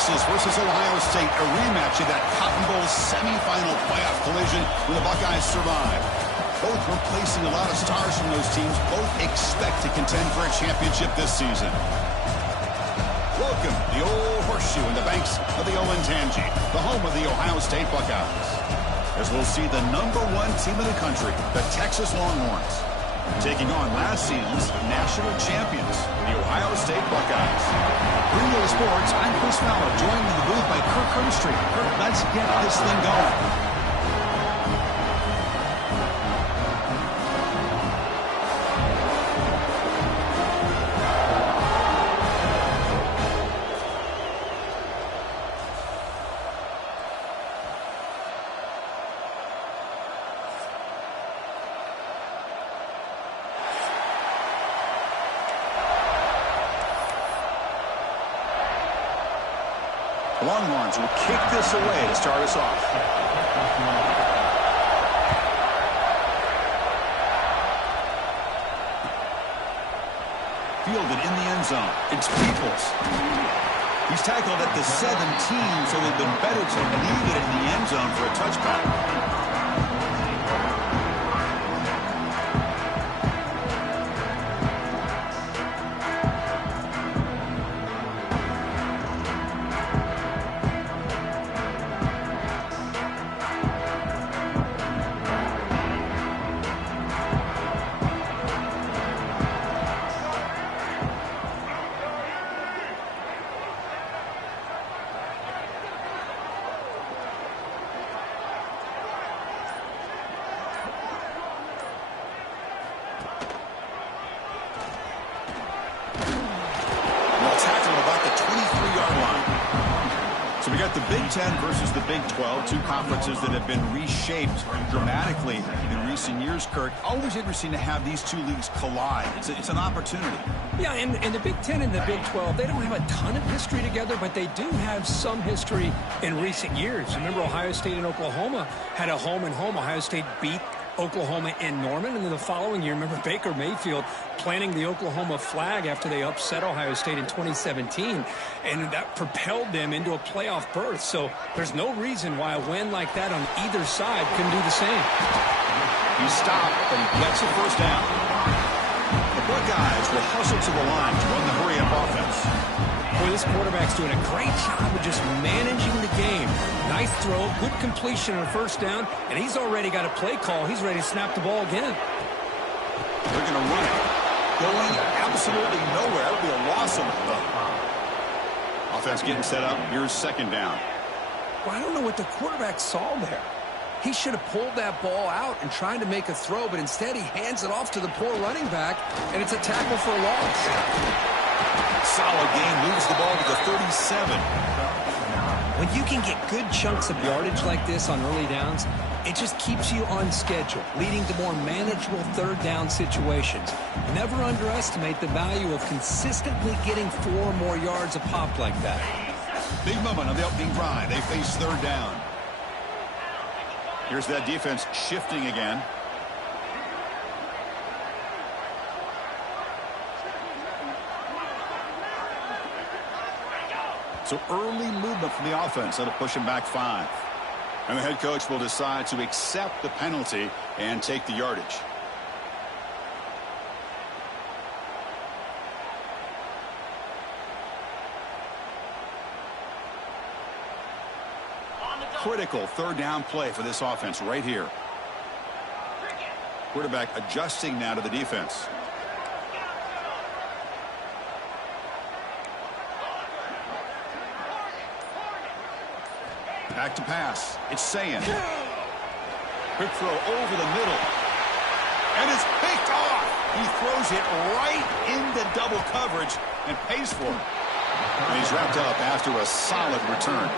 Texas versus Ohio State, a rematch of that Cotton Bowl semifinal playoff collision when the Buckeyes survived. Both replacing a lot of stars from those teams. Both expect to contend for a championship this season. Welcome to the Old Horseshoe in the banks of the Olentangy, the home of the Ohio State Buckeyes. As we'll see the #1 team in the country, the Texas Longhorns, taking on last season's national champions, the Ohio State Buckeyes. Green Day Sports, I'm Chris Fowler, joined in the booth by Kirk Herbstreit. Kirk, let's get this thing going. The Longhorns will kick this away to start us off. Fielded in the end zone. It's Peoples. He's tackled at the 17, so they've been better to leave it in the end zone for a touchback. So we got the Big Ten versus the Big 12, two conferences that have been reshaped dramatically in recent years, Kirk. Always interesting to have these two leagues collide. It's an opportunity. Yeah, and the Big Ten and the Big 12, they don't have a ton of history together, but they do have some history in recent years. Remember, Ohio State and Oklahoma had a home-and-home. Ohio State beat Oklahoma in Norman, and then the following year, remember Baker Mayfield planting the Oklahoma flag after they upset Ohio State in 2017, and that propelled them into a playoff berth. So there's no reason why a win like that on either side couldn't do the same. He stopped, but he gets a first down. The Buckeyes will hustle to the line to run the hurry-up offense. Boy, this quarterback's doing a great job of just managing the game. Nice throw, good completion on first down, and he's already got a play call. He's ready to snap the ball again. They're going to run it. Going absolutely nowhere. That would be a loss on the play. Offense getting set up. Here's second down. Well, I don't know what the quarterback saw there. He should have pulled that ball out and tried to make a throw, but instead he hands it off to the poor running back, and it's a tackle for a loss. Solid game, moves the ball to the 37. When you can get good chunks of yardage like this on early downs, it just keeps you on schedule, leading to more manageable third down situations. Never underestimate the value of consistently getting 4 or more yards a pop like that. Big moment on the opening drive. They face third down. Here's that defense shifting again. So early movement from the offense. That'll push him back 5. And the head coach will decide to accept the penalty and take the yardage. Critical third down play for this offense right here. Quarterback adjusting now to the defense. Back to pass. It's Sayin. Quick throw over the middle. And it's picked off. He throws it right into double coverage and pays for it. And he's wrapped up after a solid return.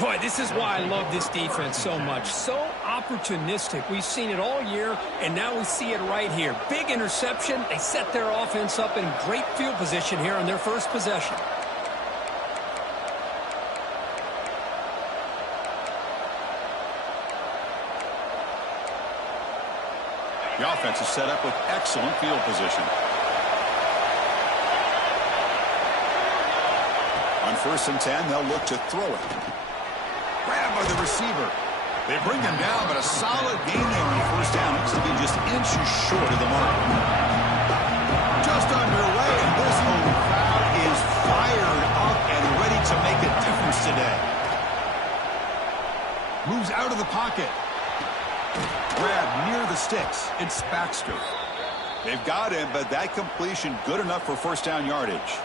Boy, this is why I love this defense so much. So opportunistic. We've seen it all year, and now we see it right here. Big interception. They set their offense up in great field position here on their first possession. The offense is set up with excellent field position. On 1st and 10, they'll look to throw it. Grabbed by the receiver. They bring him down, but a solid gain there on 1st down. Looks to be just inches short of the mark. Just underway, and this whole crowd is fired up and ready to make a difference today. Moves out of the pocket. Grab near the sticks. It's Baxter. They've got him, but that completion good enough for 1st down yardage.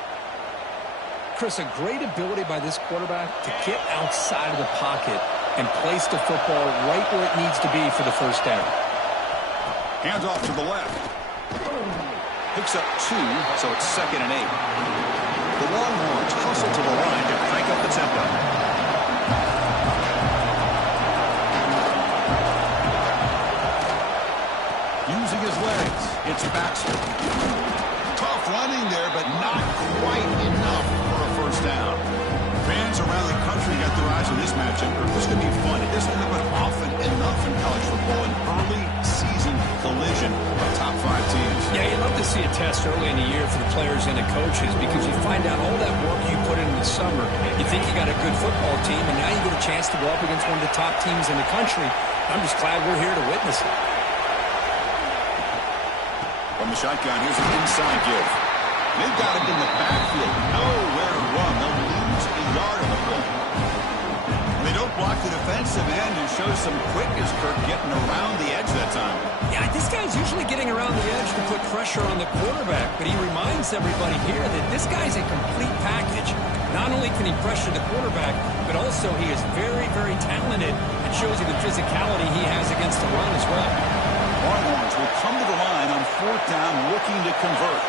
Chris, a great ability by this quarterback to get outside of the pocket and place the football right where it needs to be for the 1st down. Hands off to the left. Picks up 2, so it's 2nd and 8. The Longhorns hustle to the line to crank up the tempo. Using his legs, it's Baxter. Tough running there, but not quite enough for a 1st down. Fans around the country got their eyes on this matchup. This is going to be fun. It doesn't happen often enough in college football, an early season collision of top 5 teams. Yeah, you'd love to see a test early in the year for the players and the coaches because you find out all that work you put in the summer. You think you got a good football team, and now you get a chance to go up against one of the top teams in the country. I'm just glad we're here to witness it. From the shotgun, here's an inside give. They've got him in the backfield. Nowhere to run. They'll lose a yard on the play. They don't block the defensive end and show some quickness, Kirk, getting around the edge that time. Yeah, this guy's usually getting around the edge to put pressure on the quarterback, but he reminds everybody here that this guy's a complete package. Not only can he pressure the quarterback, but also he is very, very talented. It shows you the physicality he has against the run as well. Longhorns will come to the line on 4th down looking to convert.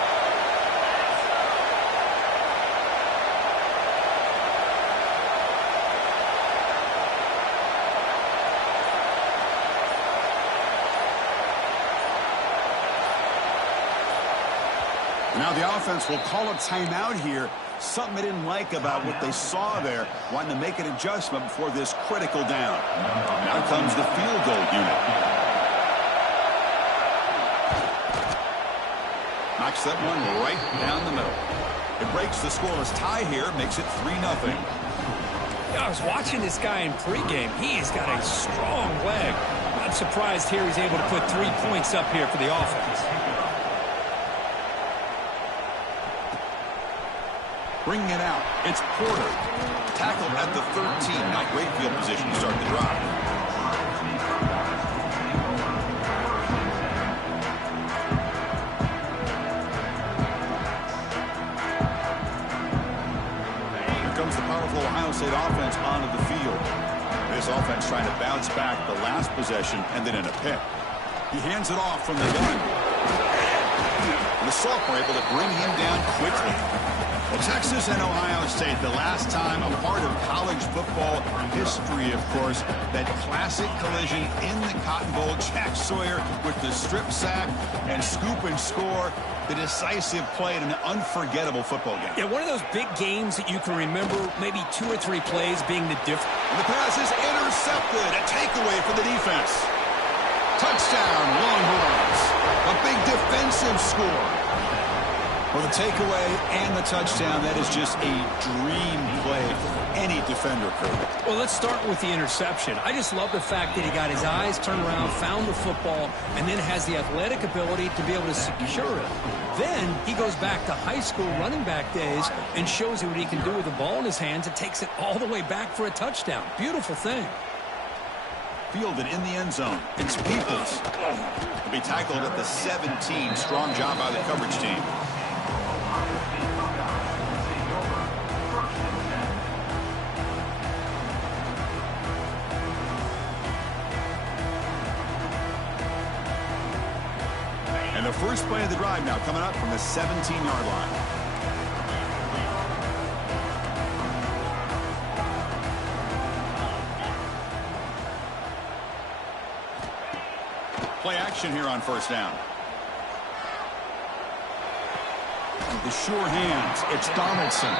Now the offense will call a timeout here. Something they didn't like about what they saw there. Wanting to make an adjustment before this critical down. Now comes the field goal unit. Knocks that one right down the middle. It breaks the scoreless tie here, makes it 3-0. I was watching this guy in pregame. He's got a strong leg. Not surprised here he's able to put 3 points up here for the offense. Bringing it out, it's Porter. Tackled at the 13. Not great field position to start the drive. Here comes the powerful Ohio State offense onto the field. This offense trying to bounce back the last possession and then in a pick. He hands it off from the gun. And the sophomore able to bring him down quickly. Well, Texas and Ohio State, the last time a part of college football history, of course, that classic collision in the Cotton Bowl. Jack Sawyer with the strip sack and scoop and score, the decisive play in an unforgettable football game. Yeah, one of those big games that you can remember, maybe 2 or 3 plays being the difference. And the pass is intercepted, a takeaway for the defense. Touchdown, Longhorns. A big defensive score. Well, the takeaway and the touchdown, that is just a dream play for any defender, Kirk. Well, let's start with the interception. I just love the fact that he got his eyes turned around, found the football, and then has the athletic ability to be able to secure it. Then he goes back to high school running back days and shows you what he can do with the ball in his hands and takes it all the way back for a touchdown. Beautiful thing. Fielded in the end zone. It's Peoples. He'll be tackled at the 17. Strong job by the coverage team. And the first play of the drive now coming up from the 17-yard line. Play action here on first down. With the sure hands, it's Donaldson.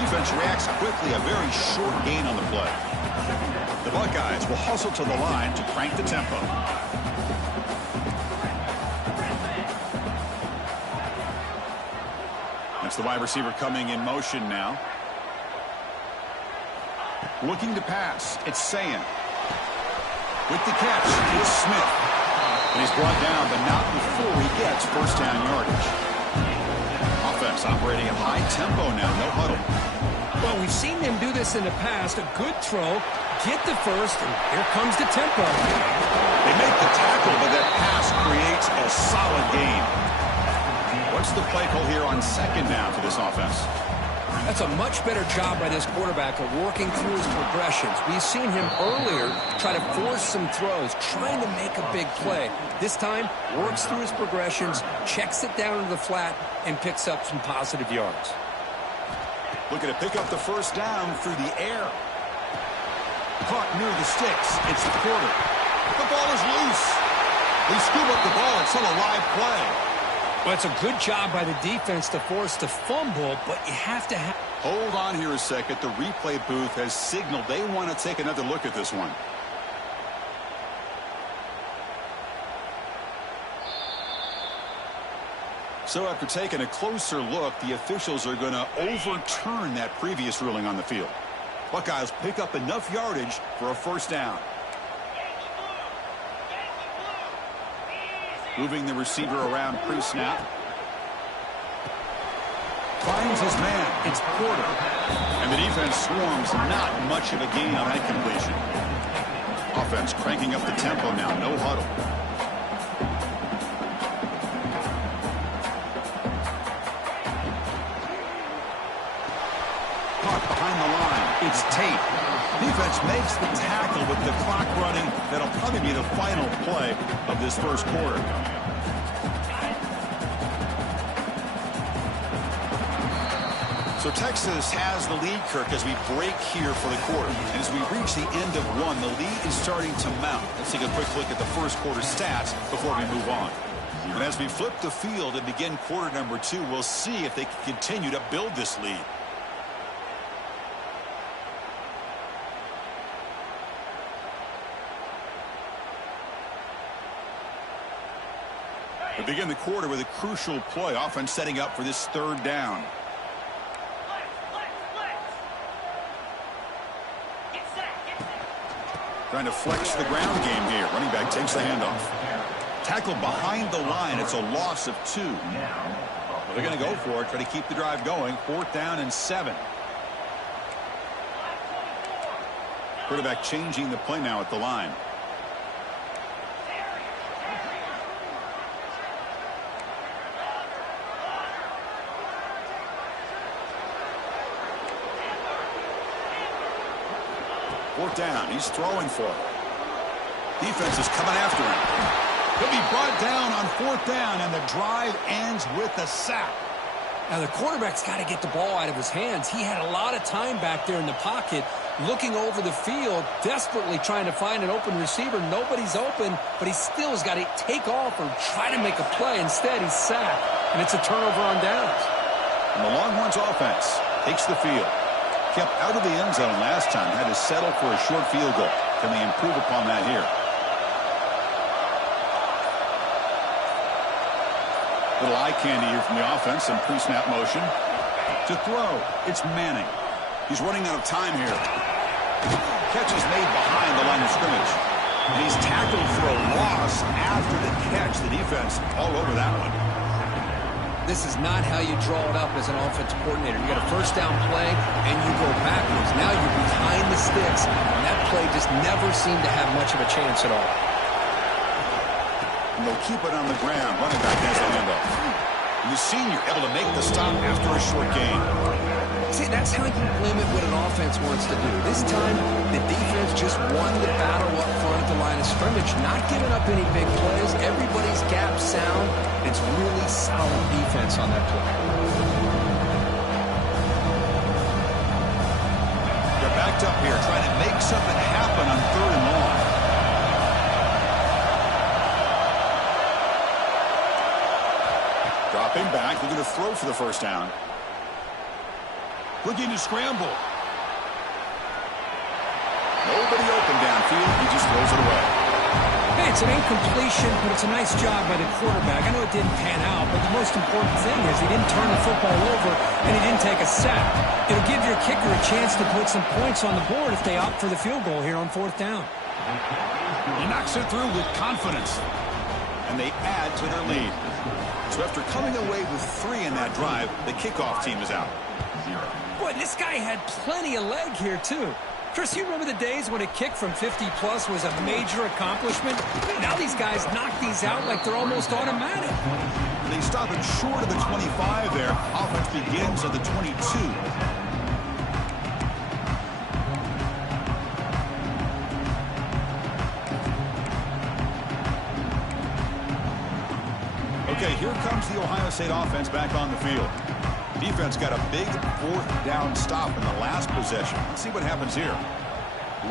Defense reacts quickly, a very short gain on the play. The Buckeyes will hustle to the line to crank the tempo. That's the wide receiver coming in motion now. Looking to pass. It's Sayin. With the catch, it's Smith. And he's brought down, but not before he gets first down yardage. Offense operating at high tempo now. No huddle. Well, we've seen them do this in the past. A good throw, get the first, and here comes the tempo. They make the tackle, but that pass creates a solid gain. What's the play call here on second down for this offense? That's a much better job by this quarterback of working through his progressions. We've seen him earlier try to force some throws, trying to make a big play. This time, works through his progressions, checks it down into the flat, and picks up some positive yards. Looking to pick up the first down through the air. Caught near the sticks. It's Porter. The ball is loose. They scoop up the ball. It's still a live play. Well, it's a good job by the defense to force the fumble, but you have to have... Hold on here a second. The replay booth has signaled they want to take another look at this one. So after taking a closer look, the officials are going to overturn that previous ruling on the field. Buckeyes pick up enough yardage for a first down. Moving the receiver around pre-snap. Finds his man. It's Porter. And the defense swarms. Not much of a gain on that completion. Offense cranking up the tempo now. No huddle. Caught behind the line. It's Tate. Defense makes the tackle with the clock running. That'll probably be the final play of this first quarter. So Texas has the lead, Kirk, as we break here for the quarter. And as we reach the end of one, the lead is starting to mount. Let's take a quick look at the first quarter stats before we move on. And as we flip the field and begin quarter number 2, we'll see if they can continue to build this lead. We begin the quarter with a crucial play. Offense setting up for this third down. Trying to flex the ground game here. Running back takes the handoff. Tackled behind the line. It's a loss of 2. Well, they're going to go for it. Try to keep the drive going. 4th down and 7. Quarterback changing the play now at the line. Fourth down. He's throwing for it. Defense is coming after him. He'll be brought down on 4th down, and the drive ends with a sack. Now, the quarterback's got to get the ball out of his hands. He had a lot of time back there in the pocket, looking over the field, desperately trying to find an open receiver. Nobody's open, but he still has got to take off or try to make a play. Instead, he's sacked, and it's a turnover on downs. And the Longhorns offense takes the field. Kept out of the end zone last time. Had to settle for a short field goal. Can they improve upon that here? Little eye candy here from the offense. Some pre-snap motion. To throw. It's Manning. He's running out of time here. Catch is made behind the line of scrimmage. And he's tackled for a loss after the catch. The defense all over that one. This is not how you draw it up as an offensive coordinator. You got a first down play, and you go backwards. Now you're behind the sticks, and that play just never seemed to have much of a chance at all. And they'll keep it on the ground. Running back has the handoff. And the senior able to make the stop after a short gain. See, that's how you limit what an offense wants to do. This time, the defense just won the battle up front at the line of scrimmage, not giving up any big plays. Everybody's gap sound. It's really solid defense on that play. They're backed up here, trying to make something happen on 3rd and long. Dropping back, they're going to throw for the first down. Looking to scramble. Nobody open downfield. He just throws it away. Hey, It's an incompletion, but it's a nice job by the quarterback. I know it didn't pan out, but the most important thing is he didn't turn the football over and he didn't take a sack. It'll give your kicker a chance to put some points on the board if they opt for the field goal here on 4th down. He knocks it through with confidence, and they add to their lead. So after coming away with 3 in that drive, the kickoff team is out. Boy, this guy had plenty of leg here, too. Chris, you remember the days when a kick from 50-plus was a major accomplishment? Now these guys knock these out like they're almost automatic. They stop it short of the 25 there. Offense begins at the 22. Okay, here comes the Ohio State offense back on the field. Defense got a big 4th down stop in the last possession. Let's see what happens here.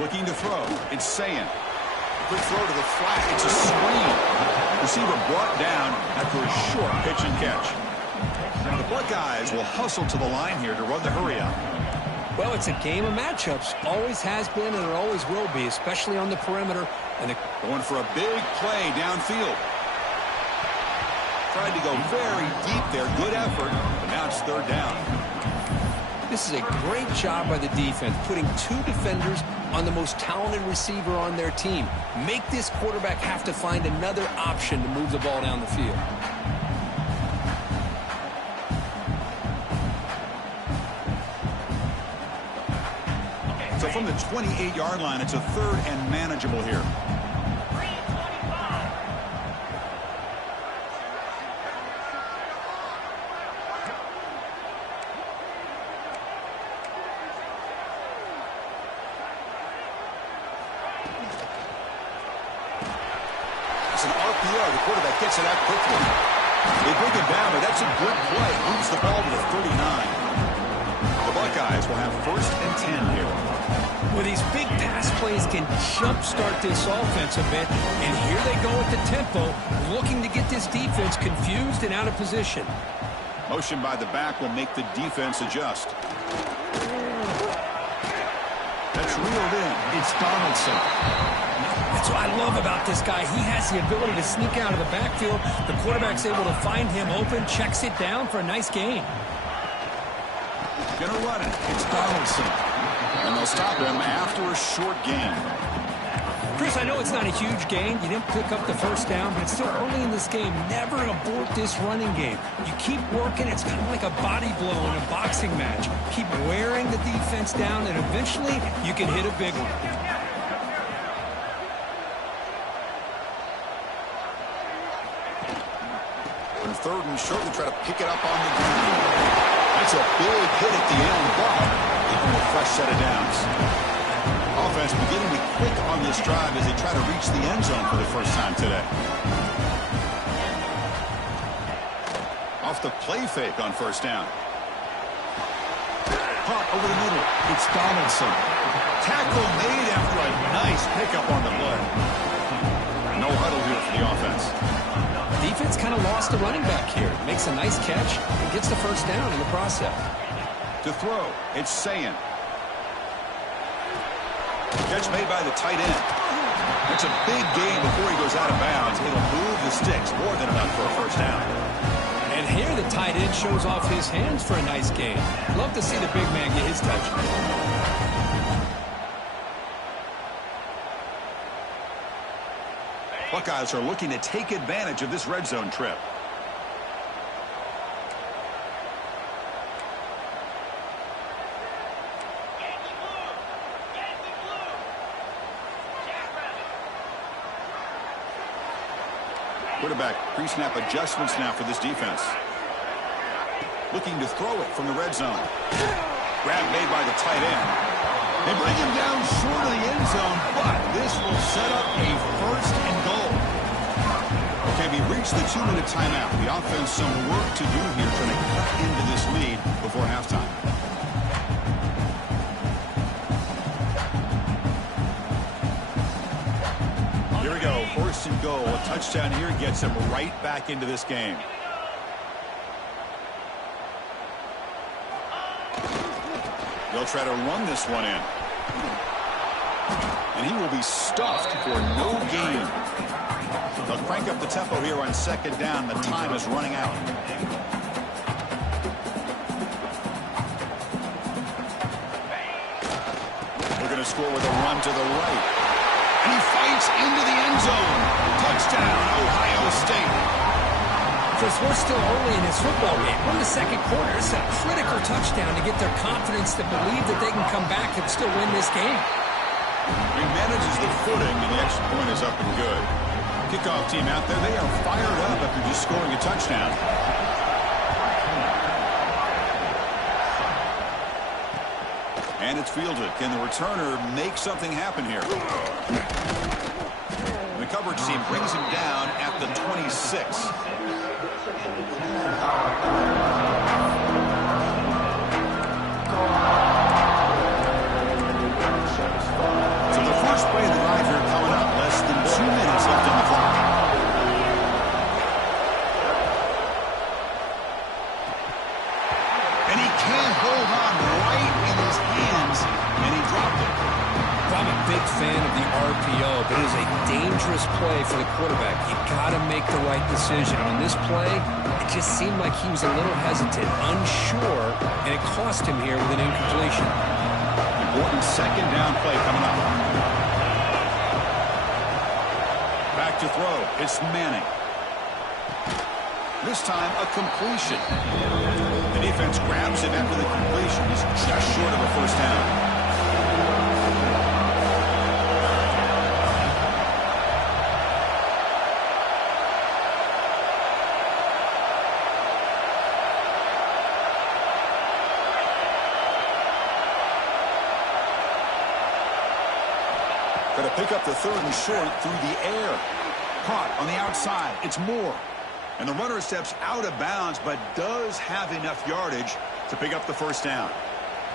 Looking to throw. It's Sayin. Quick throw to the flat. It's a screen. Receiver brought down after a short pitch and catch. The Buckeyes will hustle to the line here to run the hurry up. Well, it's a game of matchups. Always has been and it always will be, especially on the perimeter. And they're going for a big play downfield. Tried to go very deep there. Good effort, but now it's 3rd down. This is a great job by the defense, putting 2 defenders on the most talented receiver on their team. Make this quarterback have to find another option to move the ball down the field. So from the 28-yard line, it's a 3rd and manageable here. The quarterback gets it out quickly. They bring it down, but that's a good play. Moves the ball to the 39. The Buckeyes will have 1st and 10 here. Well, these big pass plays can jumpstart this offense a bit, and here they go at the tempo, looking to get this defense confused and out of position. Motion by the back will make the defense adjust. That's reeled in. It's Donaldson. That's what I love about this guy. He has the ability to sneak out of the backfield. The quarterback's able to find him open, checks it down for a nice gain. Gonna run it. It's Donaldson. And they'll stop him after a short gain. Chris, I know it's not a huge gain. You didn't pick up the 1st down, but it's still early in this game. Never abort this running game. You keep working. It's kind of like a body blow in a boxing match. Keep wearing the defense down, and eventually you can hit a big one. On 3rd and short, we try to pick it up on the ground. That's a big hit at the end, but even with a fresh set of downs. Offense beginning to be quick on this drive as they try to reach the end zone for the first time today. Off the play fake on 1st down. Caught over the middle. It's Donaldson. Tackle made after a nice pickup on the play. No huddle here for the offense. Defense kind of lost the running back here. Makes a nice catch and gets the 1st down in the process. To throw, it's Sayin. Catch made by the tight end. It's a big gain before he goes out of bounds. It'll move the sticks more than enough for a 1st down. And here the tight end shows off his hands for a nice gain. Love to see the big man get his touch. Buckeyes are looking to take advantage of this red zone trip. Quarterback pre-snap adjustments now for this defense. Looking to throw it from the red zone. Grab made by the tight end. They bring him down short of the end zone, but this will set up a 1st and goal. Okay, we reached the 2-minute timeout. The offense some work to do here, trying to cut into this lead before halftime. Here we go, 1st and goal. A touchdown here gets them right back into this game. They'll try to run this one in. And he will be stuffed for no gain. They'll crank up the tempo here on second down. The time is running out. They're going to score with a run to the right. And he fights into the end zone. Touchdown, Ohio State. Chris, we're still early in this football game. We're in the second quarter. It's a critical touchdown to get their confidence to believe that they can come back and still win this game. He manages the footing, and the extra point is up and good. Kickoff team out there, they are fired up after just scoring a touchdown. And it's fielded. Can the returner make something happen here? The coverage team brings him down at the 26. So the first play of the drive here coming up. Less than 2 minutes left on the clock. And he can't hold on right in his hands, and he dropped it. I'm a big fan of the RPO, but it is a dangerous play for the quarterback. You got to make the right decision. On this play, it just seemed like he was a little hesitant, unsure, and it cost him here with an incompletion. Important second down play coming up. Back to throw. It's Manning. This time, a completion. The defense grabs him after the completion. He's just short of a first down. Going to pick up the third and short through the air. Caught on the outside. It's Moore. And the runner steps out of bounds, but does have enough yardage to pick up the first down.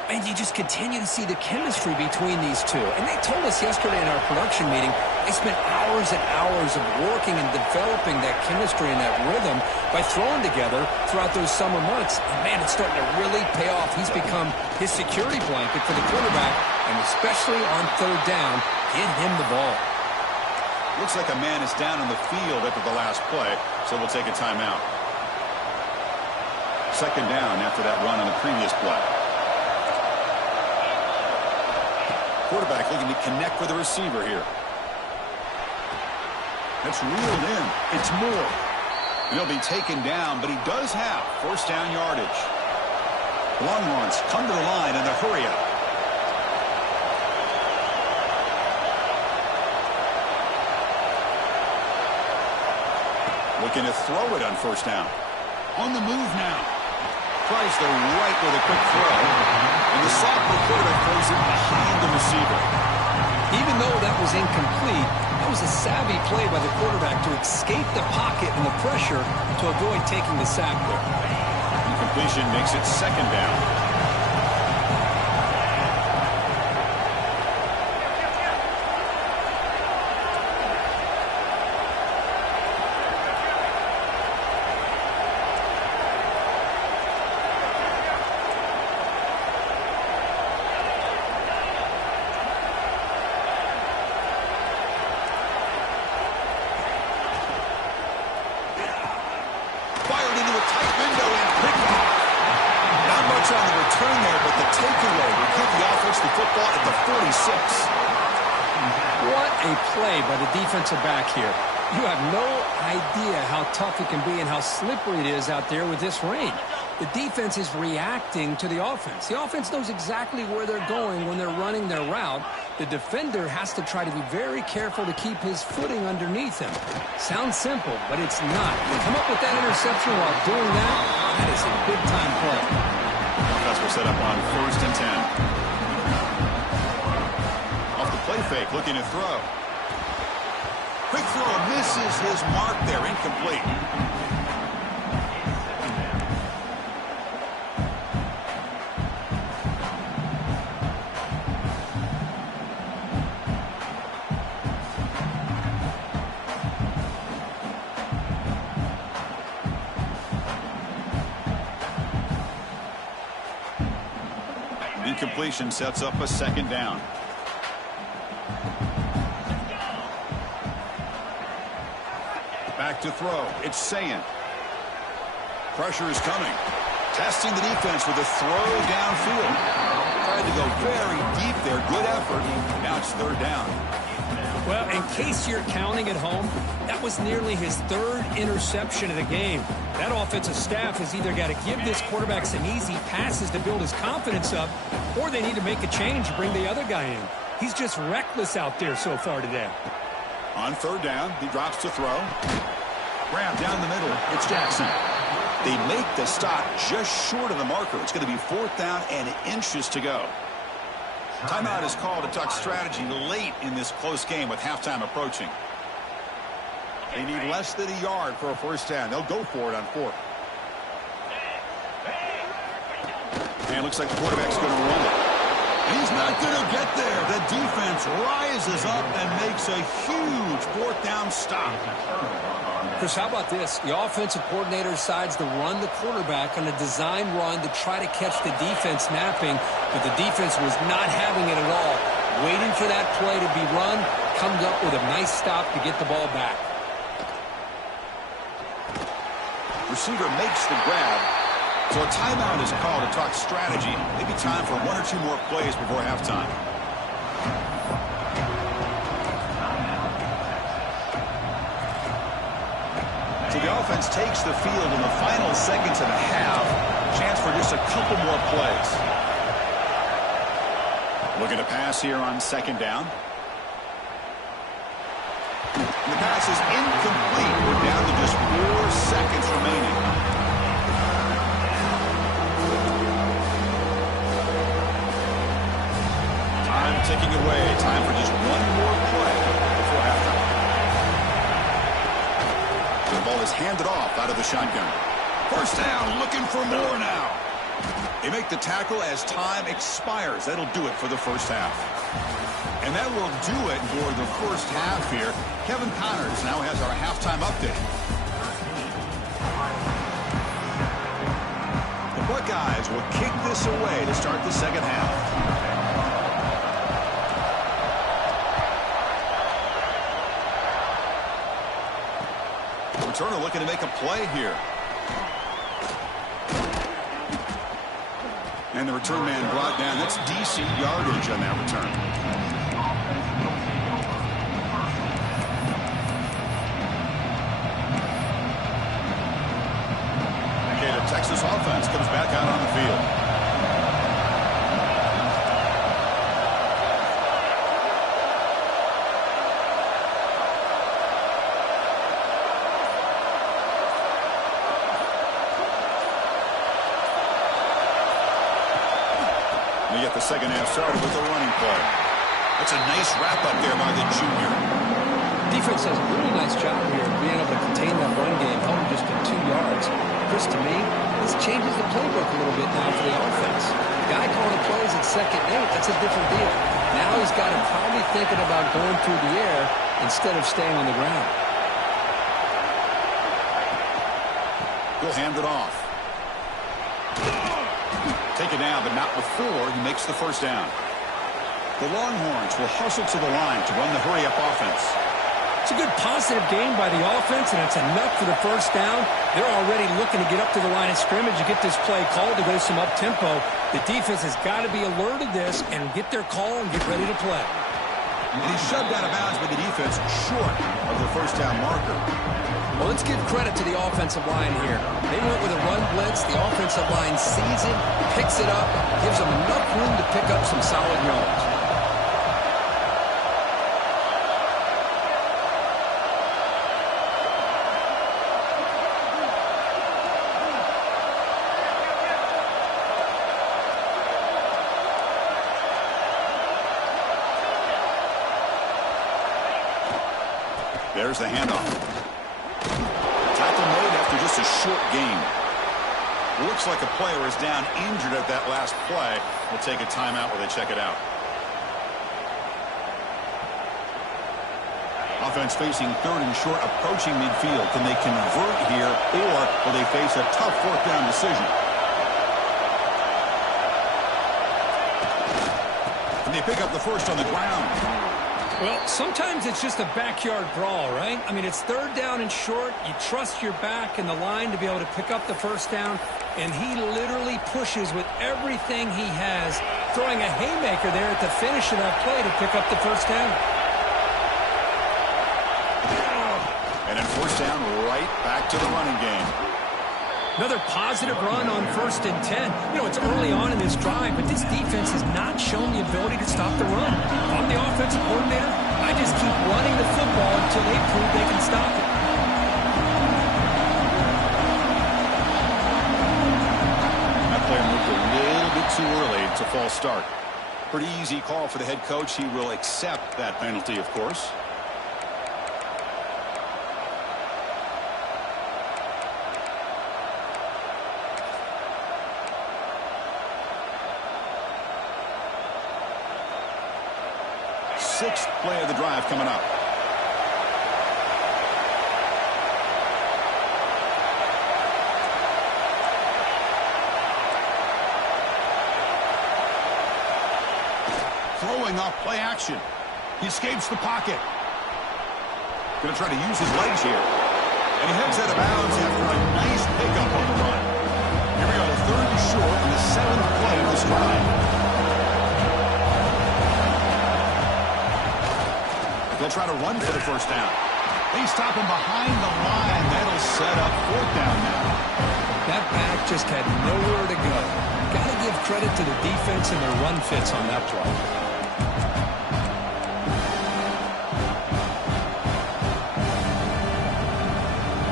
And you just continue to see the chemistry between these two. And they told us yesterday in our production meeting, they spent hours and hours of working and developing that chemistry and that rhythm by throwing together throughout those summer months. And, man, it's starting to really pay off. He's become his security blanket for the quarterback, and especially on third down, get him the ball. Looks like a man is down on the field after the last play, so we'll take a timeout. Second down after that run on the previous play. Quarterback looking to connect with the receiver here. That's reeled in. It's Moore. And he'll be taken down, but he does have first down yardage. Longhorns come to the line in the hurry up. Looking to throw it on first down. On the move now. Tries the right with a quick throw. And the sophomore quarterback throws it behind the receiver. Even though that was incomplete, that was a savvy play by the quarterback to escape the pocket and the pressure to avoid taking the sack there. Incompletion makes it second down. Defensive back here. You have no idea how tough it can be and how slippery it is out there with this rain. The defense is reacting to the offense. The offense knows exactly where they're going when they're running their route. The defender has to try to be very careful to keep his footing underneath him. Sounds simple, but it's not. You come up with that interception while doing that, that is a big-time play. That's we're set up on first and 10. Off the play fake, looking to throw. Quick throw, misses his mark there, incomplete. Incompletion sets up a second down. back to throw. It's Sayin. Pressure is coming. Testing the defense with a throw downfield. Tried to go very deep there. Good effort. Now it's third down. Well, in case you're counting at home, that was nearly his third interception of the game. That offensive staff has either got to give this quarterback some easy passes to build his confidence up, or they need to make a change and bring the other guy in. He's just reckless out there so far today. On third down, he drops to throw. Grab down the middle. It's Jackson. They make the stop just short of the marker. It's going to be fourth down and inches to go. Timeout is called to talk strategy late in this close game with halftime approaching. They need less than a yard for a first down. They'll go for it on fourth. And it looks like the quarterback's going to run it. He's not going to get there. The defense rises up and makes a huge fourth down stop. Chris, how about this? The offensive coordinator decides to run the quarterback on a design run to try to catch the defense napping, but the defense was not having it at all. Waiting for that play to be run, comes up with a nice stop to get the ball back. Receiver makes the grab. So a timeout is called to talk strategy. Maybe time for one or two more plays before halftime. So the offense takes the field in the final seconds of the half. Chance for just a couple more plays. Looking to pass here on second down. The pass is incomplete. We're down to just 4 seconds remaining. Time ticking away. Time for just one more play before halftime. The ball is handed off out of the shotgun. First down, looking for more now. They make the tackle as time expires. That'll do it for the first half. And that will do it for the first half here. Kevin Connors now has our halftime update. The Buckeyes will kick this away to start the second half. Returner looking to make a play here. And the return man brought down. That's decent yardage on that return. Okay, the Texas offense comes back out on the field. We get the second half started with a running play. That's a nice wrap-up there by the junior. Defense does a really nice job here of being able to contain that run game, held just to 2 yards. Chris, to me, this changes the playbook a little bit now for the offense. The guy calling plays at second and 8, that's a different deal. Now he's got him probably thinking about going through the air instead of staying on the ground. He'll hand it off. Take it down, but not before he makes the first down. The Longhorns will hustle to the line to run the hurry-up offense. It's a good positive game by the offense, and it's enough for the first down. They're already looking to get up to the line of scrimmage and get this play called to go some up-tempo. The defense has got to be alert of this and get their call and get ready to play. And he's shoved out of bounds by the defense short of the first down marker. Well, let's give credit to the offensive line here. They went with a run blitz. The offensive line sees it, picks it up, gives them enough room to pick up some solid yards. There's the handoff. Tackle made after just a short game. Looks like a player is down injured at that last play. We'll take a timeout where they check it out. Offense facing third and short, approaching midfield. Can they convert here, or will they face a tough fourth down decision? And they pick up the first on the ground. Well, sometimes it's just a backyard brawl, right? I mean, it's third down and short. You trust your back and the line to be able to pick up the first down, and he literally pushes with everything he has, throwing a haymaker there at the finish of that play to pick up the first down. And then first down, right back to the running game. Another positive run on 1st and 10. You know, it's early on in this drive, but this defense has not shown the ability to stop the run. I'm the offensive coordinator. I just keep running the football until they prove they can stop it. That player moved a little bit too early. It's a false start. Pretty easy call for the head coach. He will accept that penalty, of course. Sixth play of the drive coming up. Throwing off play action. He escapes the pocket. Going to try to use his legs here. And he heads out of bounds after a nice pickup on the run. Here we go, 3rd and short on the 7th play of this drive. They'll try to run for the first down. They stop him behind the line. That'll set up 4th down now. That back just had nowhere to go. Got to give credit to the defense and their run fits on that play.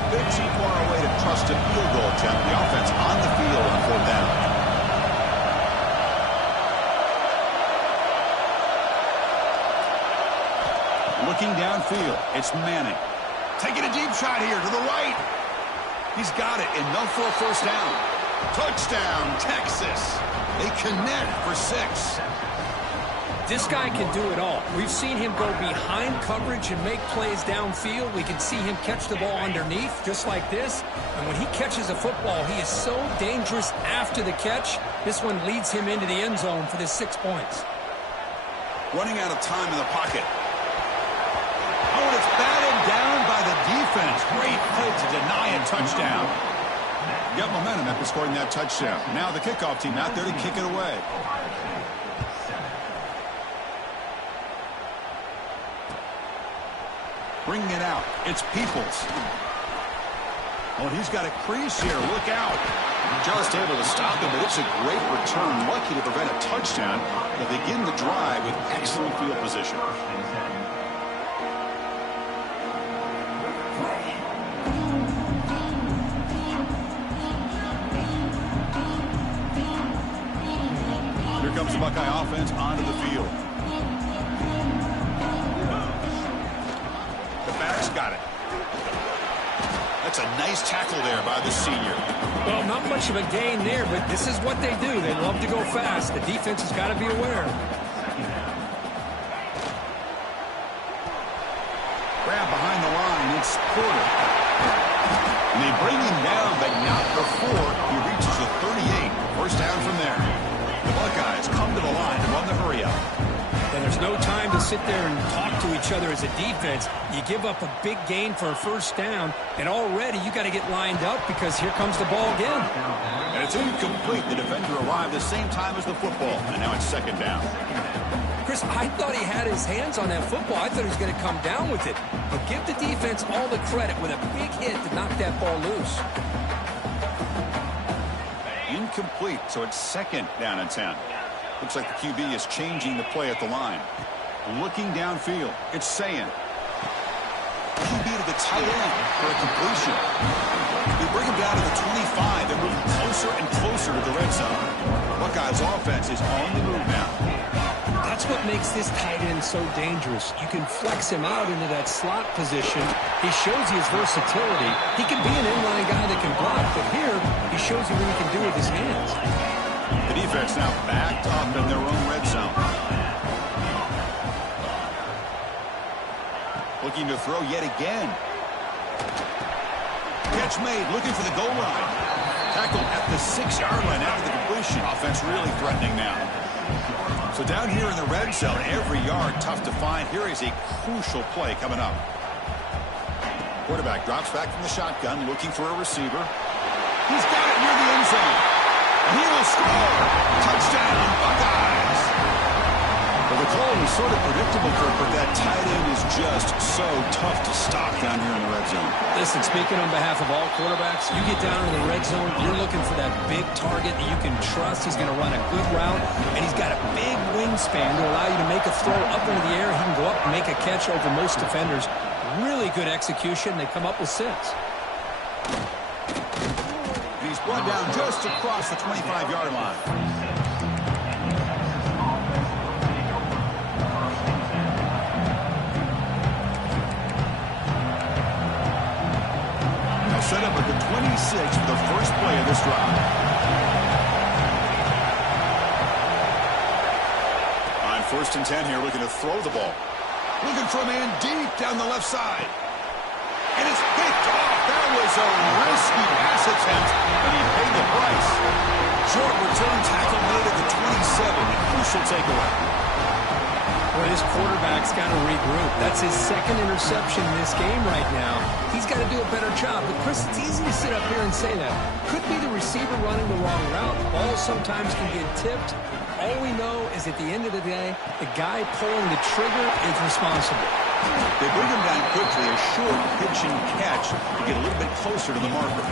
Bit too far away to trust a field goal attempt. The offense on the field on 4th down. Looking downfield, it's Manning. Taking a deep shot here to the right. He's got it, enough for a first down. Touchdown, Texas. They connect for 6. This guy can do it all. We've seen him go behind coverage and make plays downfield. We can see him catch the ball underneath, just like this. And when he catches a football, he is so dangerous after the catch. This one leads him into the end zone for the 6 points. Running out of time in the pocket. Oh, and it's batted down by the defense. Great play to deny a touchdown. Got momentum after scoring that touchdown. Now the kickoff team out there to kick it away. Bringing it out. It's Peoples. Oh, and he's got a crease here. Look out. Just able to stop him, but it's a great return. Lucky to prevent a touchdown. They begin the drive with excellent field position. Here comes the Buckeye offense onto the field. The back's got it. That's a nice tackle there by the senior. Well, not much of a gain there, but this is what they do. They love to go fast. The defense has got to be aware. Grab behind the line. It's Porter. And they bring him down, but not before he reaches the 38. First down from there. The Buckeyes come to the line and run the hurry up. And there's no time to sit there and talk to each other as a defense. You give up a big gain for a first down, and already you got to get lined up because here comes the ball again. And it's incomplete. The defender arrived the same time as the football, and now it's second down. Chris, I thought he had his hands on that football. I thought he was going to come down with it. But give the defense all the credit with a big hit to knock that ball loose. Incomplete, so it's second down and 10. Looks like the QB is changing the play at the line. Looking downfield, it's Sayin. QB to the tight end for a completion. They bring him down to the 25. They're moving closer and closer to the red zone. Buckeyes offense is on the move now. That's what makes this tight end so dangerous. You can flex him out into that slot position. He shows you his versatility. He can be an inline guy that can block, but here he shows you what he can do with his hands. The defense now backed up in their own red zone. Looking to throw yet again. Catch made, looking for the goal line. Tackled at the 6-yard line after the completion. Offense really threatening now. So down here in the red zone, every yard tough to find. Here is a crucial play coming up. Quarterback drops back from the shotgun, looking for a receiver. He's got it near the end zone. And he will score. Touchdown, Buckeyes. Well, the call was sort of predictable, Kirk, but that tight end is just so tough to stop down here in the red zone. Listen, speaking on behalf of all quarterbacks, you get down in the red zone, you're looking for that big target that you can trust. He's going to run a good route, and he's got a big wingspan to allow you to make a throw up into the air. He can go up and make a catch over most defenders. Really good execution. They come up with 6. He's brought down just across the 25-yard line. Set up at the 26 for the first play of this drive. On 1st and 10 here, looking to throw the ball. Looking for a man deep down the left side. And it's picked off. That was a risky pass attempt, and he paid the price. Short return tackle made at the 27. A crucial takeaway. Well, his quarterback's got to regroup. That's his 2nd interception in this game right now. He's got to do a better job. But, Chris, it's easy to sit up here and say that. Could be the receiver running the wrong route. The ball sometimes can get tipped. All we know is at the end of the day, the guy pulling the trigger is responsible. They bring him down quickly, a short pitching catch to get a little bit closer to the marker.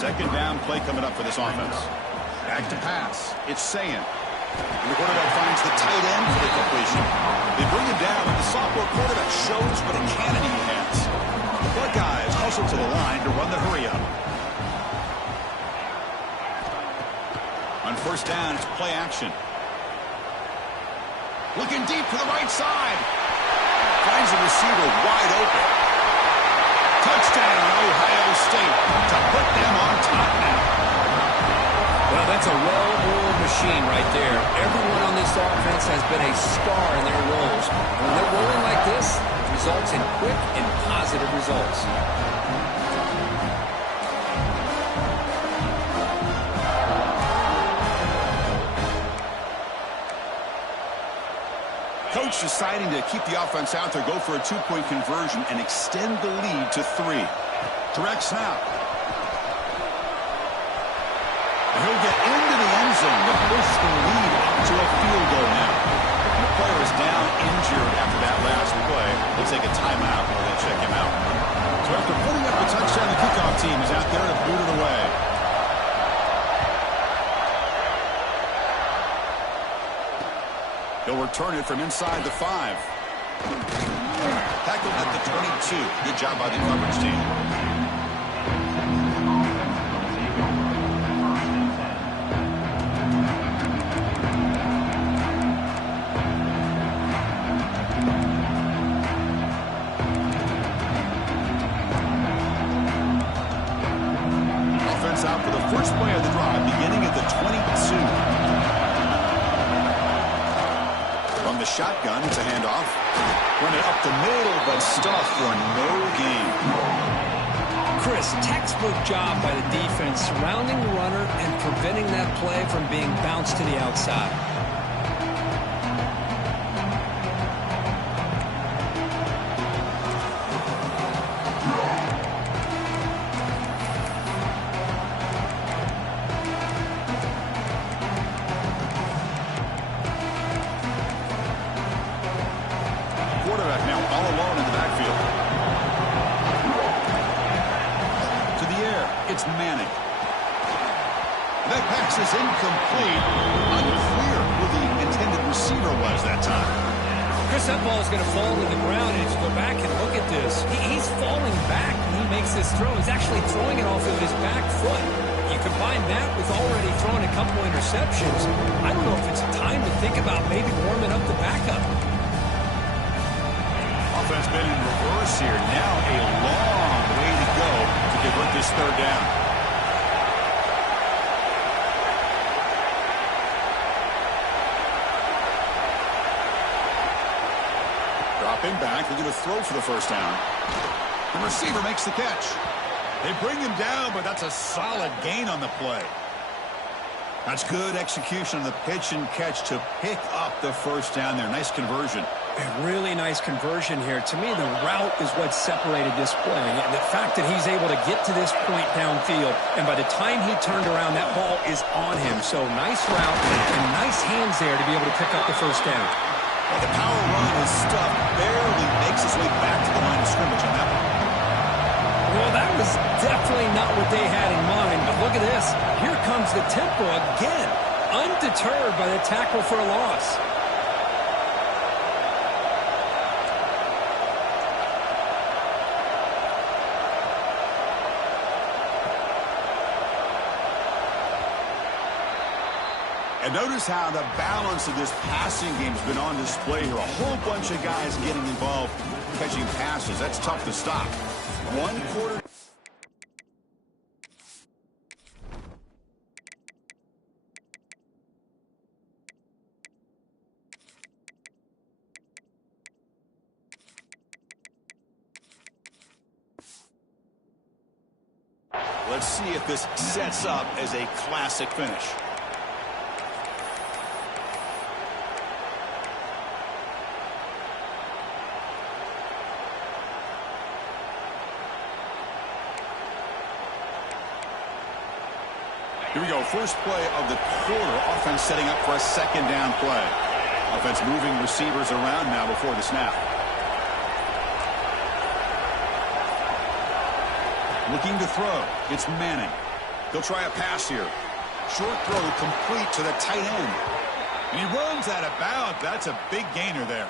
2nd down play coming up for this offense. Back to pass. It's Sayan. And the quarterback finds the tight end for the completion. They bring him down, and the sophomore quarterback shows what a cannon he has. The Buckeyes hustle to the line to run the hurry-up. On 1st down, it's play action. Looking deep to the right side. Finds the receiver wide open. Touchdown, Ohio State, to put them on top now. Well, that's a well-oiled machine right there. Everyone on this offense has been a star in their roles. When they're rolling like this, it results in quick and positive results. Coach deciding to keep the offense out there, go for a 2-point conversion, and extend the lead to 3. Direct snap. He'll get into the end zone to push the lead up to a field goal now. The player is down injured after that last play. They'll take a timeout while they check him out. So after putting up a touchdown, the kickoff team is out there to boot it away. He'll return it from inside the 5. Tackled at the 22. Good job by the coverage team. Offense out for the first play of the drive, beginning at the 22. From the shotgun, it's a handoff. Run it up the middle, but stuffed for no gain. Chris, textbook job by the defense surrounding the runner and preventing that play from being bounced to the outside. Quarterback now all alone in the backfield. To the air, it's Manning. That pass is incomplete. Unclear who the intended receiver was that time. Chris, that ball is going to fall to the ground, and if you go back and look at this, he's falling back when he makes this throw. He's actually throwing it off of his back foot. You combine that with already throwing a couple interceptions. I don't know if it's time to think about maybe warming up the backup. Offense been in reverse here. Now a long way to go to convert this 3rd down. Dropping back, looking to throw for the 1st down. The receiver makes the catch. They bring him down, but that's a solid gain on the play. That's good execution on the pitch and catch to pick up the first down there. Nice conversion. A really nice conversion here. To me, the route is what separated this play. And the fact that he's able to get to this point downfield, and by the time he turned around, that ball is on him. So nice route and nice hands there to be able to pick up the first down. Well, the power run is stuffed. Barely makes his way back to the line of scrimmage on that one. Well, that was definitely not what they had in mind. But look at this. Here comes the tempo again. Undeterred by the tackle for a loss. And notice how the balance of this passing game has been on display here. A whole bunch of guys getting involved catching passes. That's tough to stop. One quarter. Let's see if this sets up as a classic finish. Here we go. First play of the quarter. Offense setting up for a second down play. Offense moving receivers around now before the snap. Looking to throw. It's Manning. He'll try a pass here. Short throw complete to the tight end. And he runs out of bounds. That's a big gainer there.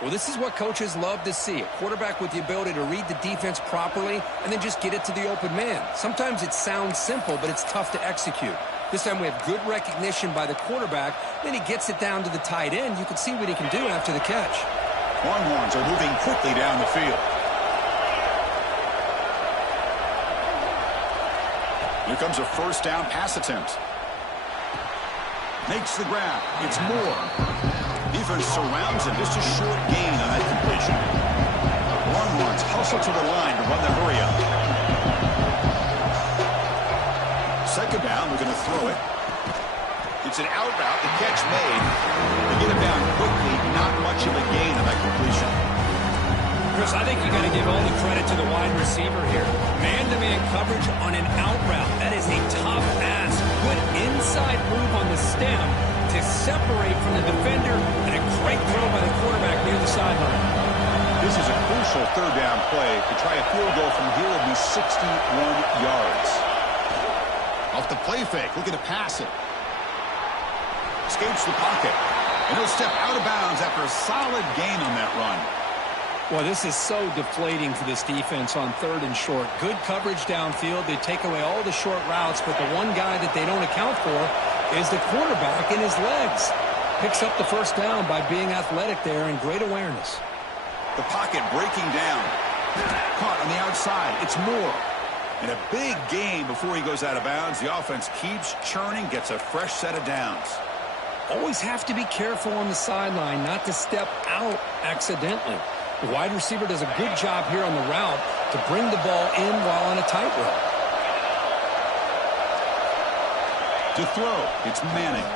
Well, this is what coaches love to see. A quarterback with the ability to read the defense properly and then just get it to the open man. Sometimes it sounds simple, but it's tough to execute. This time we have good recognition by the quarterback. Then he gets it down to the tight end. You can see what he can do after the catch. Longhorns are moving quickly down the field. Here comes a first down pass attempt. Makes the grab. It's Moore. Defense surrounds him. Just a short gain on that completion. Longhorns hustle to the line to run the hurry up. Second down, we're going to throw it. It's an out route. The catch made. They get him down quickly. Not much of a gain on that completion. Chris, I think you got to give all the credit to the wide receiver here. Man-to-man coverage on an out route. That is a tough ask. Good inside move on the stem to separate from the defender, and a great throw by the quarterback near the sideline. This is a crucial third down play. To try a field goal from here will be 61 yards. Off the play fake, looking to pass it. Escapes the pocket, and he'll step out of bounds after a solid gain on that run. Well, this is so deflating for this defense on third and short. Good coverage downfield. They take away all the short routes, but the one guy that they don't account for is the quarterback in his legs. Picks up the first down by being athletic there and great awareness. The pocket breaking down. Caught on the outside. It's Moore. And a big gain before he goes out of bounds. The offense keeps churning, gets a fresh set of downs. Always have to be careful on the sideline not to step out accidentally. The wide receiver does a good job here on the route to bring the ball in while on a tightrope. To throw, it's Manning.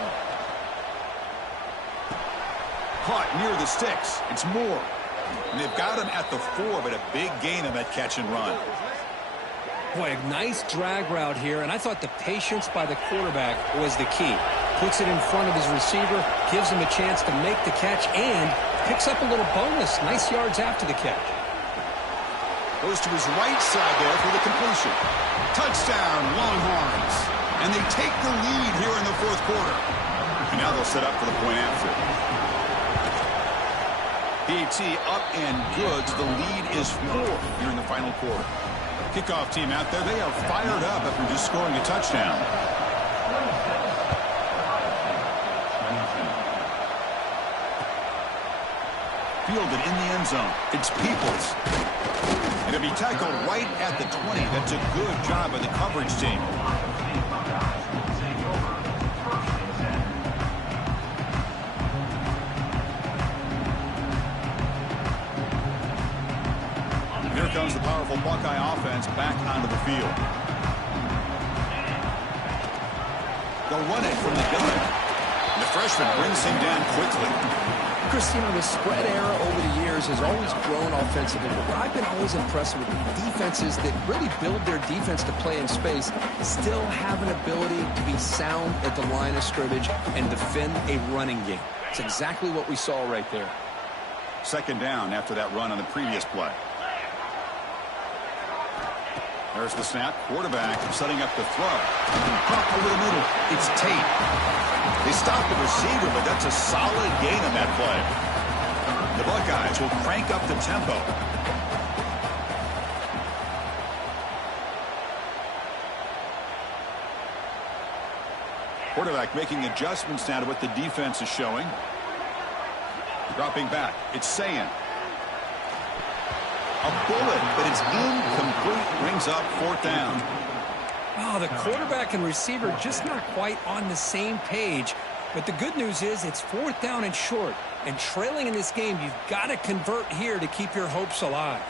Caught near the sticks. It's Moore. And they've got him at the 4, but a big gain on that catch and run. Boy, a nice drag route here, and I thought the patience by the quarterback was the key. Puts it in front of his receiver, gives him a chance to make the catch, and picks up a little bonus. Nice yards after the catch. Goes to his right side there for the completion. Touchdown, Longhorns. And they take the lead here in the fourth quarter. And now they'll set up for the point after. PAT up and good. So the lead is 4 here in the final quarter. Kickoff team out there. They are fired up after just scoring a touchdown. Fielded in the end zone. It's Peoples. And if he tackled right at the 20, that's a good job by the coverage team. Here comes the powerful Buckeye offense back onto the field. They'll run it from the gun. And the freshman brings him down quickly. Chris, the spread era over the years has always grown offensively, but what I've been always impressed with the defenses that really build their defense to play in space still have an ability to be sound at the line of scrimmage and defend a running game. It's exactly what we saw right there. Second down after that run on the previous play. There's the snap. Quarterback setting up the throw. Pop over the middle. It's Tate. They stopped the receiver, but that's a solid gain on that play. The Buckeyes will crank up the tempo. Quarterback making adjustments now to what the defense is showing. Dropping back. It's Sayin. A bullet, but it's incomplete. Brings up fourth down. Oh, the quarterback and receiver just not quite on the same page. But the good news is it's fourth down and short. And trailing in this game, you've got to convert here to keep your hopes alive.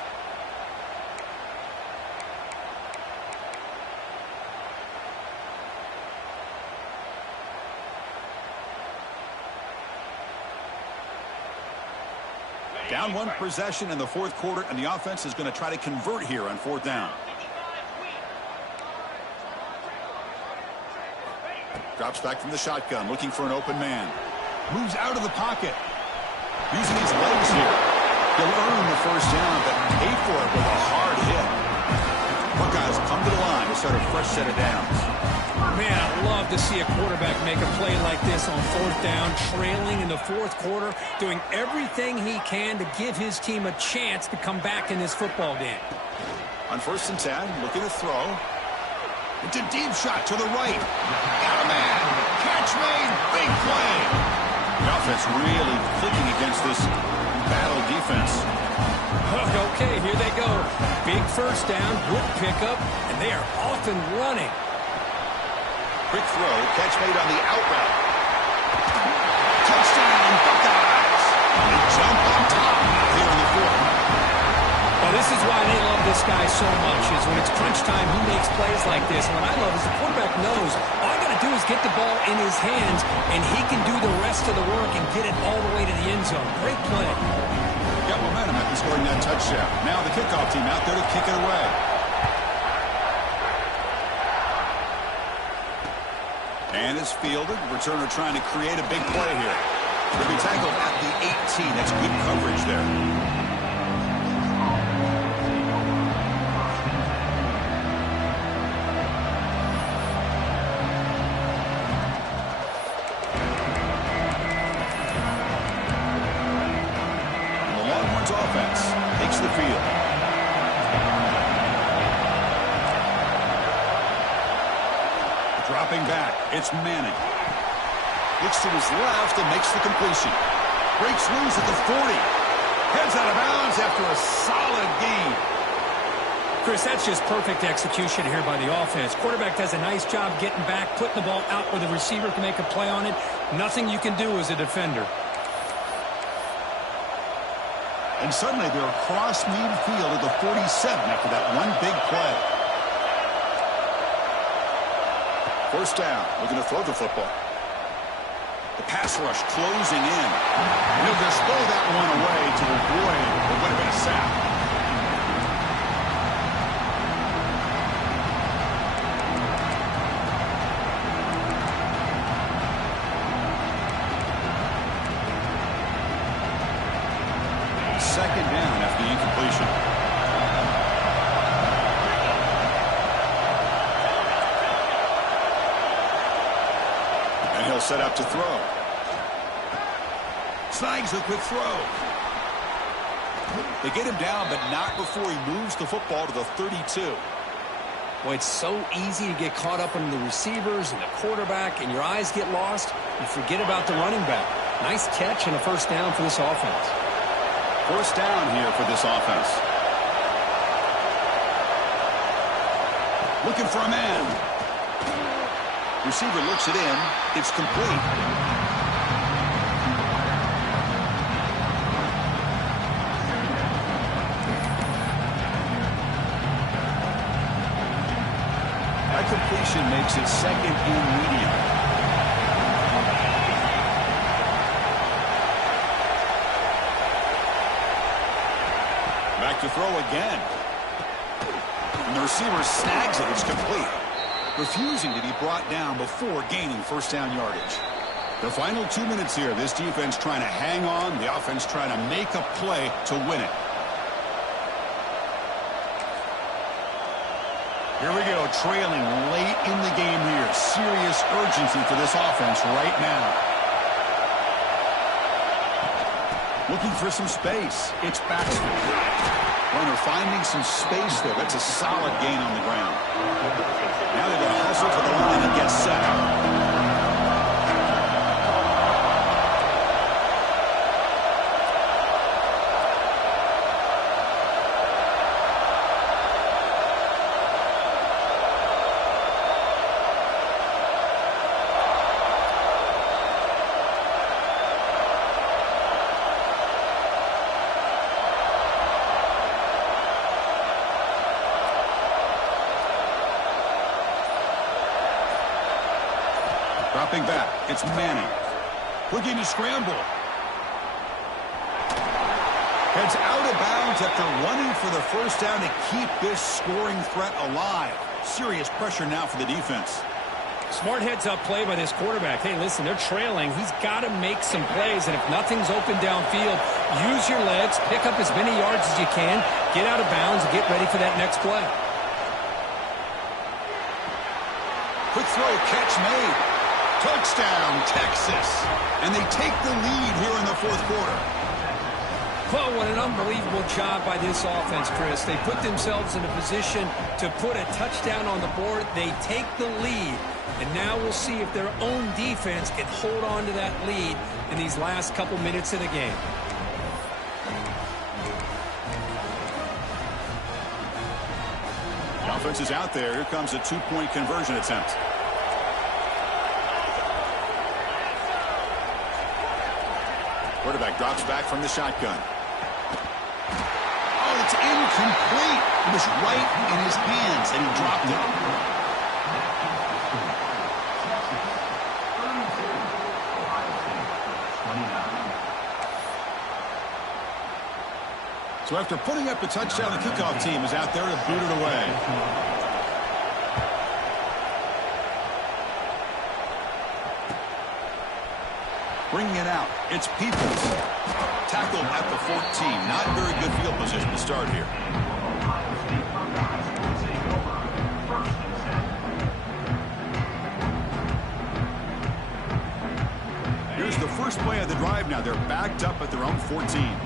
Down one possession in the fourth quarter, and the offense is going to try to convert here on fourth down. Drops back from the shotgun, looking for an open man. Moves out of the pocket. Using his legs here. He'll earn the first down, but pay for it with a hard hit. Buckeyes come to the line to start a fresh set of downs. Man, I'd love to see a quarterback make a play like this on fourth down, trailing in the fourth quarter, doing everything he can to give his team a chance to come back in this football game. On 1st and 10, looking to throw. It's a deep shot to the right. Got a man. Catch made. Big play. The offense really clicking against this battle defense. Okay, here they go. Big first down, good pickup, and they are off and running. Quick throw. Catch made on the out route. Touchdown, Buckeyes. They jump on top here in the fourth. Well, this is why they love this guy so much, is when it's crunch time, he makes plays like this. And what I love is the quarterback knows all I got to do is get the ball in his hands, and he can do the rest of the work and get it all the way to the end zone. Great play. Got momentum after scoring that touchdown. Now the kickoff team out there to kick it away. And is fielded. Returner trying to create a big play here. He'll be tackled at the 18. That's good coverage there. Offense takes the field. Dropping back, it's Manning. Looks to his left and makes the completion. Breaks loose at the 40. Heads out of bounds after a solid gain. Chris, that's just perfect execution here by the offense. Quarterback does a nice job getting back, putting the ball out where the receiver can make a play on it. Nothing you can do as a defender. And suddenly they're across midfield at the 47 after that one big play. First down, looking to throw the football. The pass rush closing in. And he'll just throw that one away to avoid what would have been a sack. Second down after the incompletion. And he'll set up to throw. Snags a quick throw. They get him down, but not before he moves the football to the 32. Well, it's so easy to get caught up in the receivers and the quarterback, and your eyes get lost. You forget about the running back. Nice catch and a first down for this offense. First down here for this offense. Looking for a man. Receiver looks it in. It's complete. That completion makes it second and medium. to throw again. And the receiver snags it. It's complete. Refusing to be brought down before gaining first down yardage. The final 2 minutes here. This defense trying to hang on. The offense trying to make a play to win it. Here we go, trailing late in the game here. Serious urgency for this offense right now. Looking for some space. It's Baxter. Runner finding some space there. That's a solid gain on the ground. Now they're going to hustle to the line and get set. Dropping back, it's Manning. Looking to scramble. Heads out of bounds after running for the first down to keep this scoring threat alive. Serious pressure now for the defense. Smart heads-up play by this quarterback. Hey, listen, they're trailing. He's got to make some plays, and if nothing's open downfield, use your legs, pick up as many yards as you can, get out of bounds, and get ready for that next play. Quick throw, catch made. Touchdown, Texas. And they take the lead here in the fourth quarter. Well, what an unbelievable job by this offense, Chris. They put themselves in a position to put a touchdown on the board. They take the lead. And now we'll see if their own defense can hold on to that lead in these last couple minutes of the game. The offense is out there. Here comes a two-point conversion attempt. Quarterback drops back from the shotgun. Oh, it's incomplete. It was right in his hands, and he dropped it. So after putting up a touchdown, the kickoff team is out there to boot it away. Bringing it out, it's Peoples. Tackled at the 14. Not very good field position to start here. Here's the first play of the drive now. They're backed up at their own 14.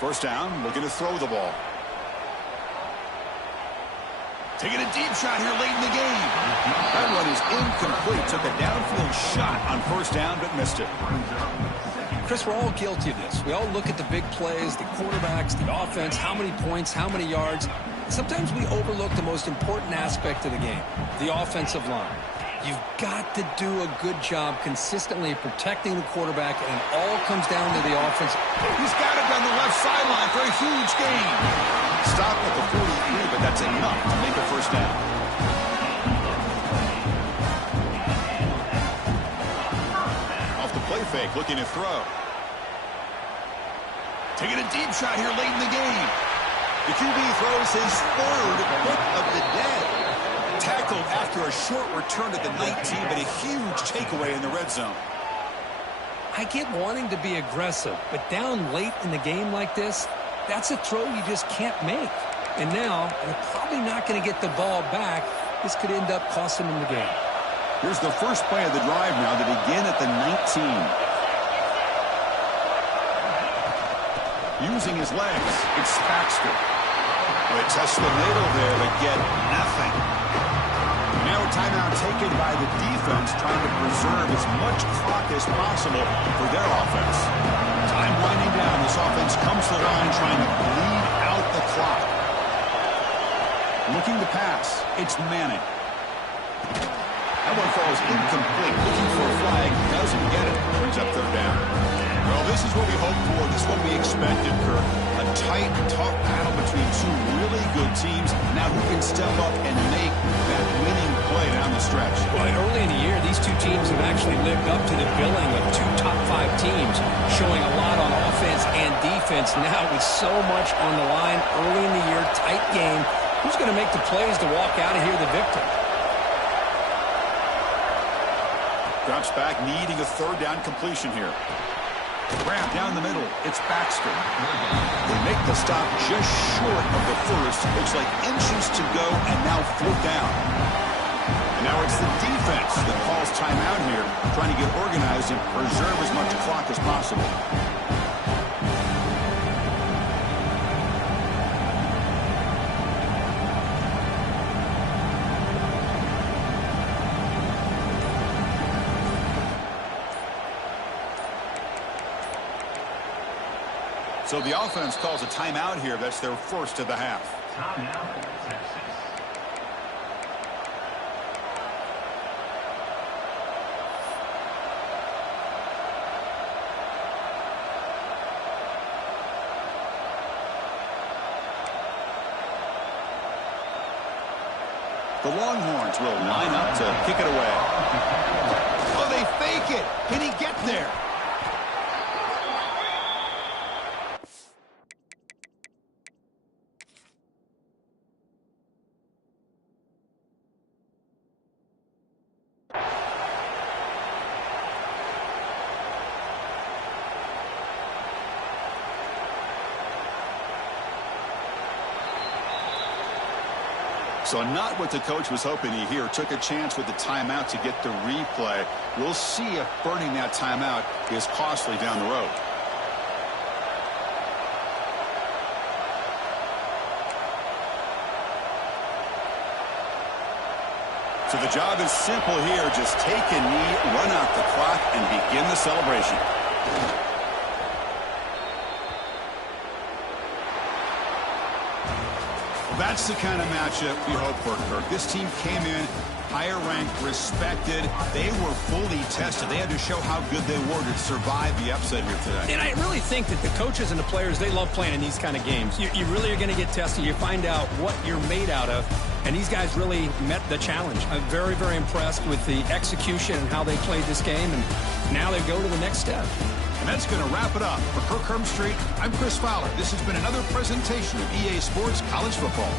First down, looking to throw the ball. Taking a deep shot here late in the game. That one is incomplete. Took a downfield shot on first down, but missed it. Chris, we're all guilty of this. We all look at the big plays, the quarterbacks, the offense, how many points, how many yards. Sometimes we overlook the most important aspect of the game, the offensive line. You've got to do a good job consistently protecting the quarterback, and it all comes down to the offense. He's got it on the left sideline for a huge gain. Stop at the 43, but that's enough to make a first down. Off the play fake, looking to throw. Taking a deep shot here late in the game. The QB throws his third hit of the day. Tackled after a short return to the 19, but a huge takeaway in the red zone. I get wanting to be aggressive, but down late in the game like this, that's a throw you just can't make. And now, you're probably not going to get the ball back. This could end up costing them the game. Here's the first play of the drive now to begin at the 19. Using his legs, it's Baxter. They test the middle there, but get nothing. Now a timeout taken by the defense, trying to preserve as much clock as possible for their offense. Time winding down. This offense comes to the line trying to bleed out the clock. Looking to pass. It's Manning. That one falls incomplete. Looking for a flag. Doesn't get it. Brings up third down. Well, this is what we hoped for. This is what we expected, Kirk. A tight, tough battle between two really good teams. Now who can step up and make that winning play down the stretch. Well, early in the year, these two teams have actually lived up to the billing of two top-5 teams, showing a lot on offense and defense. Now, with so much on the line early in the year, tight game, who's going to make the plays to walk out of here the victor? Drops back, needing a third down completion here. Grab down the middle. It's Baxter. They make the stop just short of the first. Looks like inches to go, and now fourth down. And now it's the defense that calls timeout here, trying to get organized and preserve as much clock as possible. So the offense calls a timeout here. That's their first of the half. Timeout, Texas. The Longhorns will line up to kick it away. Oh, they fake it. Can he get there? So not what the coach was hoping to hear. Took a chance with the timeout to get the replay. We'll see if burning that timeout is costly down the road. So the job is simple here. Just take a knee, run out the clock, and begin the celebration. That's the kind of matchup we hope for, Kirk. This team came in higher ranked, respected. They were fully tested. They had to show how good they were to survive the upset here today. And I really think that the coaches and the players, they love playing in these kind of games. You really are going to get tested. You find out what you're made out of. And these guys really met the challenge. I'm very, very impressed with the execution and how they played this game. And now they go to the next step. And that's going to wrap it up. For Kirk Herbstreit, I'm Chris Fowler. This has been another presentation of EA Sports College Football.